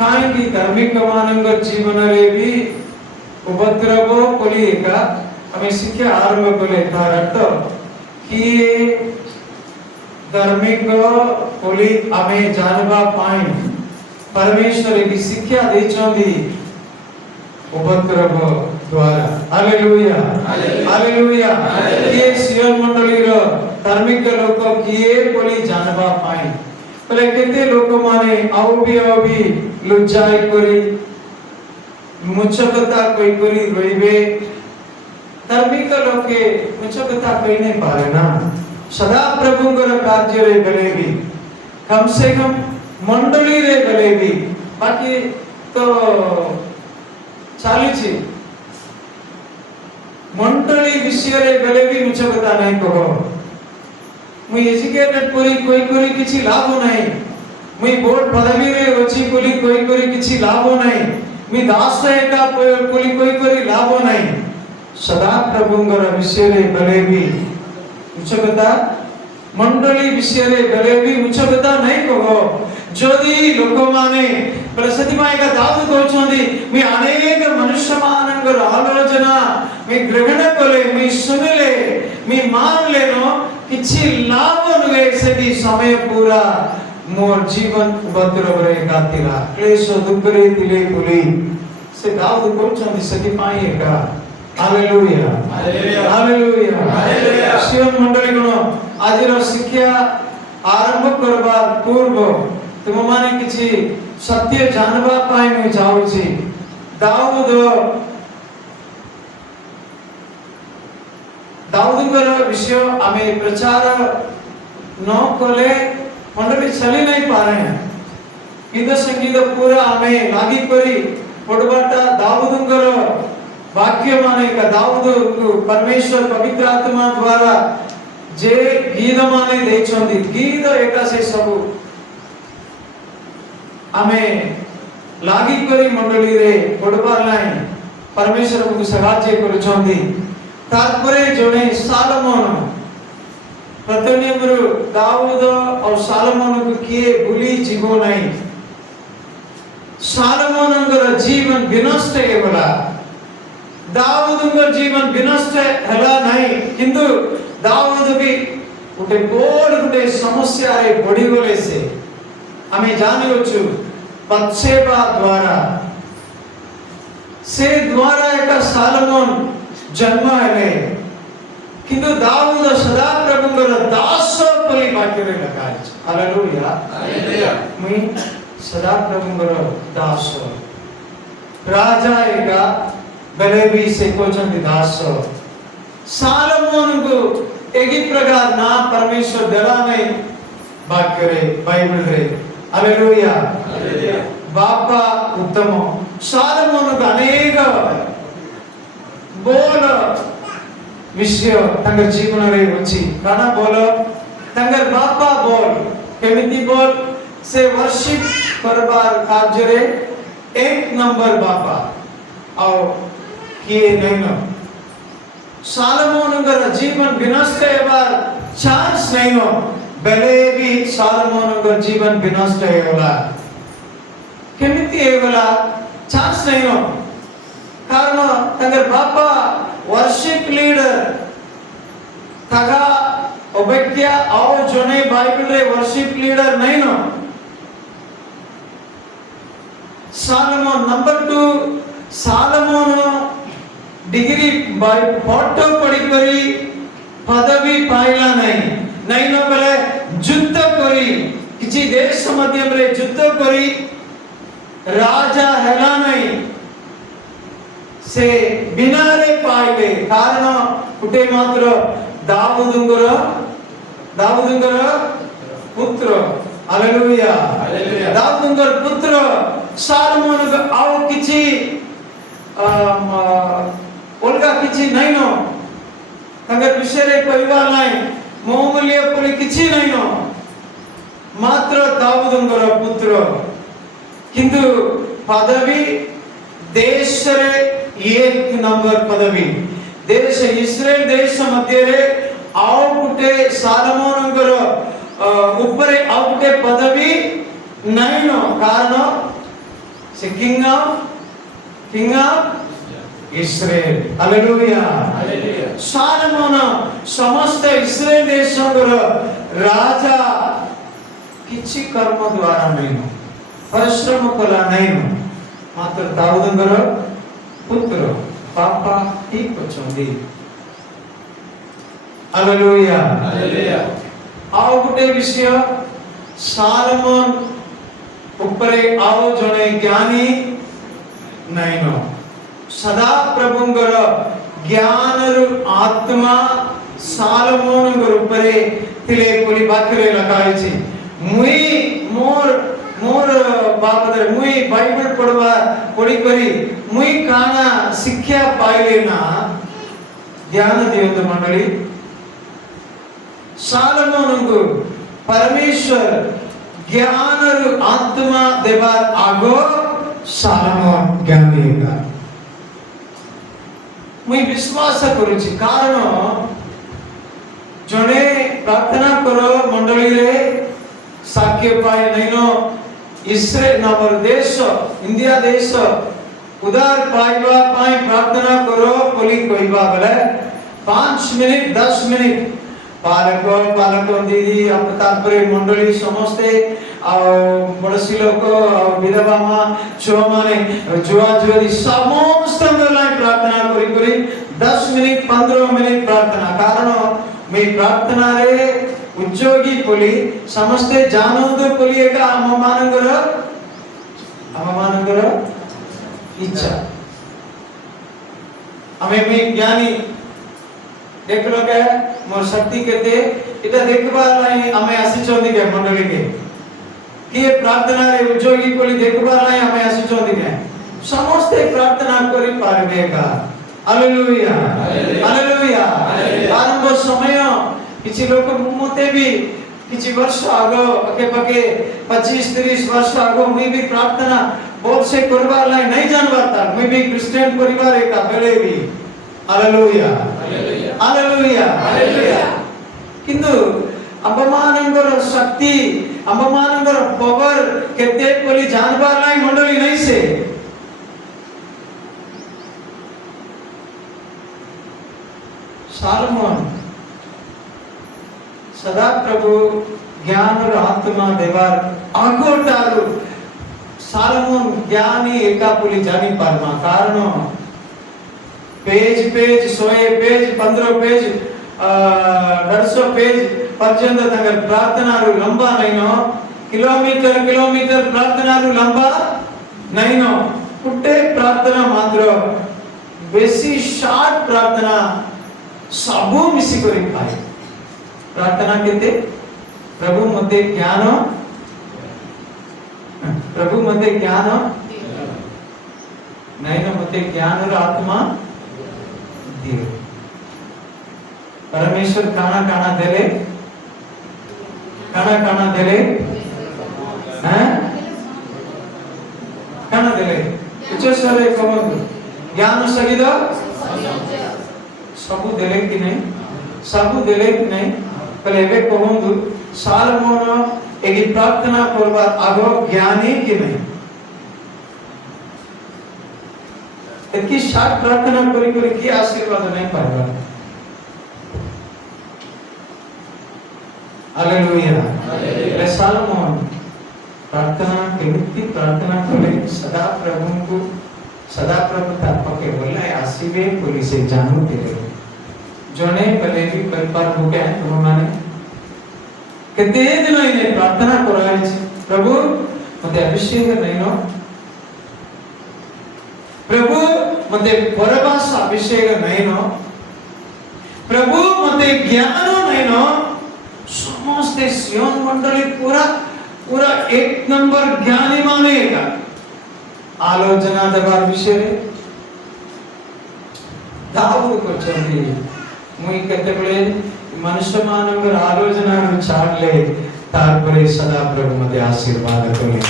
कहीं धार्मिक जीवन भी उपद्रव कोली का हमें शिक्षा आरंभ कोले तार अर्थ कि धार्मिक कोली हमें जानवा पाए परमेश्वर की शिक्षा दे चंदी उपद्रव द्वारा हालेलुया हालेलुया ये सियोन मंडली रो धार्मिक लोक किए कोली जानवा पाए पले केते लोक माने आउ भी लुच्चाई करी मुचकता कोई करी रोइबे धार्मिक लोके मुचकता कोई नहीं पारे ना सदा प्रभु को कार्य रे गले भी कम से कम मंडली रे गले भी बाकी तो चाली छी मंडली विषय रे गले भी मुचकता नहीं कहो मुई एजुकेटेड कोरी कोई कोरी किछि लाभ नहीं मुई बोर्ड पदवी रे अछि कोली कोई कोरी किछि लाभ नहीं मी दास का कोली कोई कोरी लाभ नहीं सदा प्रभुंगर विषय रे गले भी मुचकता मंडली विषय रे गले भी मुचकता नहीं कहो जोदी लोक माने प्रसिद्धि मायका दाऊद कहछोंदी मी अनेक मनुष्य मानंगर आलोचना मी ग्रहण कले मी सुनले मी मान लेनो किछि लाभ नुगे सेदी समय पूरा मोर जीवन उपद्रव रे गातिला क्लेश दुख रे दिले पुली से दाऊद कहछोंदी सेदी पाएगा हालेलुया हालेलुया हालेलुया हालेलुया सियोन मंडली गुण आजिर शिक्षा आरंभ करबा पूर्व तुम माने किछि सत्य जानबा पाए मैं जाऊ छी दाऊदଙ୍କର विषय हमें प्रचार न कले मंडली चली नहीं पा रहे हैं गीत संगीत पूरा हमें लागी करी पड़बाटा दाऊदଙ୍କର वाक्य माने का दाऊद परमेश्वर पवित्र आत्मा द्वारा जे गीत माने देछंदी गीत एका से सब हमें लागी करी मंडली रे पड़बार नाही परमेश्वर को सहाय्य करूछंदी तारपरे जोने सालमोन प्रतनियमरु दाऊद और सालमोन को किए भूली जीवो नहीं सालमोनंगर जीवन विनष्ट हेबला दाऊदंगर जीवन विनष्ट हला नहीं किंतु दाऊद भी उठे बोल उठे समस्या रे बड़ी गले से हमें जाने छु बत्शेबा द्वारा से द्वारा एक सालमोन जन्म है किंतु दाऊद सदा प्रभुंगर दास पली वाक्य रे लगा हालेलुया हालेलुया मैं सदा प्रभुंगर दास राजा एका गले भी से कोचन दास सालमोन को एक ही प्रकार ना परमेश्वर डरा नहीं वाक्य रे बाइबल रे हालेलुया हालेलुया बापा उत्तम सालमोन का अनेक बोल विषय तंगर जीवन रे अछि काना बोल तंगर बापा बोल केमिति बोल से वर्शिप करबार कार्य रे एक नंबर बापा आओ किए नहीं न सालमोनगर जीवन विनष्ट हेबार चांस नहीं हो बेले भी सालमोनगर जीवन विनष्ट हेबला केमिति हेबला चांस नहीं हो कारण तंगर बापा वर्शिप लीडर तगा ओबेक्या आओ जोने बाइबल रे वर्शिप लीडर नहीं no Solomon number 2 Solomon degree by photo पढ़ी करी पदवी पाइला नहीं नो बेले युद्ध करी किछि देश मध्यम रे युद्ध करी राजा हैला नहीं से बिना रे पाइले कारण कुटे मात्र दाऊदंगर पुत्र हालेलुया हालेलुया दाऊदंगर पुत्र सालमोन आओ किछि ओल्गा किछि नहीं नो तंगर विषय रे परिवार नहीं मोमूल्य परि किछि नहीं नो मात्र दाऊदंगर पुत्र किंतु पदवी देश रे एक नंबर पदवी देश इस्राएल देश मध्य रे आओ गुटे सालमोनंगर ऊपर आओ गुटे पदवी नहीं नो कारण से king of Israel hallelujah salmon समस्त इस्राएल देशर राजा किछि कर्म द्वारा नहीं परिश्रम कला नहीं मात्र दाऊदंगर पुत्र पापा ही पचंदी हालेलुया आओ गुटे विषय सालमोन उपरे आओ जने ज्ञानी नहीं नो सदा प्रभुंगर ज्ञान आत्मा सालमोन उपरे तिले कोली बाकरे लगाई छी मुई मोर बाबदर मुई बाइबल पढ़वा पढ़ी करी मुई काना शिक्षा पाइले ना ध्यान दियो मंडली सालमोन को परमेश्वर ज्ञान आत्मा देवार आगो सालमोन ज्ञानी का मुई विश्वास करूची कारण जने प्रार्थना करो मंडली रे साक्य पाए नैनो इस्राएल नवर देश इंडिया देश उदार पाइबा पाए प्रार्थना करो बोली कहबा बेले 5 मिनिट 10 मिनिट पालक दीदी तापरे मंडली समस्ते बड़सी लोक विधवा मां छुआ माने जुआ जुआरी समस्त प्रार्थना करी 10 मिनिट 15 मिनिट प्रार्थना कारण मैं प्रार्थना रे उद्योगी बोली समस्ते जानोद बोली एका अममानंगर इच्छा हमें मैं ज्ञानी देख लो क्या मोर शक्ति कहते इटा देखबा लाई हमें आसी चोंदी के मंडली के कि प्रार्थना रे उद्योगी बोली देखबा लाई हमें आसी चोंदी के समस्त प्रार्थना करी पारबे का हालेलुया हालेलुया आरंभ समय किछि लोक मते भी किछि वर्ष आगो पके पके 25-30 वर्ष आगो मैं भी प्रार्थना बहुत से करबा लाई नहीं जानवाता मैं भी क्रिश्चियन परिवार का बेले भी हालेलुया हालेलुया हालेलुया किंतु अबमानंगर शक्ति अबमानंगर पावर केते कोली जानबा लाई मंडली नहीं से सालमोन सदा प्रभु ज्ञान और आत्मा देवार आगोटारू सालमोन ज्ञानी एका पुली जानी पारमा कारण पेज 100 पेज 15 पेज 150 पेज पर्यंत तंगर प्रार्थना रू लंबा नहीं नो किलोमीटर प्रार्थना रू लंबा नहीं नो पुट्टे प्रार्थना मात्र बेसी शार्ट प्रार्थना सबू मिसी करी पाए प्रार्थना केते प्रभु मते ज्ञान नहीं न मते ज्ञान और आत्मा दियो परमेश्वर काना काना देले हैं काना देले कुछ सारे कमन ज्ञान सगिद सबु देले कि नहीं पहले वे कहूंदु सालमोन एगी प्रार्थना करबा आगो ज्ञानी कि नहीं एकी शाट प्रार्थना करी की आशीर्वाद नहीं पाएगा हालेलुया सालमोन प्रार्थना केमिति प्रार्थना करे सदा प्रभु तापके बोले आसीबे बोली से जानू देले जने पहले भी परिपार हो गया तुम माने कितने दिन इने प्रार्थना कराई प्रभु मते अभिषेक नहीं नो प्रभु मते परवास अभिषेक नहीं नो प्रभु मते ज्ञान नहीं नो समस्त सियोन मंडली पूरा एक नंबर ज्ञानी मानेगा आलोचना दबार विषय दाऊद को चंदी मुई कहते बड़े मनुष्य मानव आलोचना छाड़ले तार परे सदा प्रभु मते आशीर्वाद करे।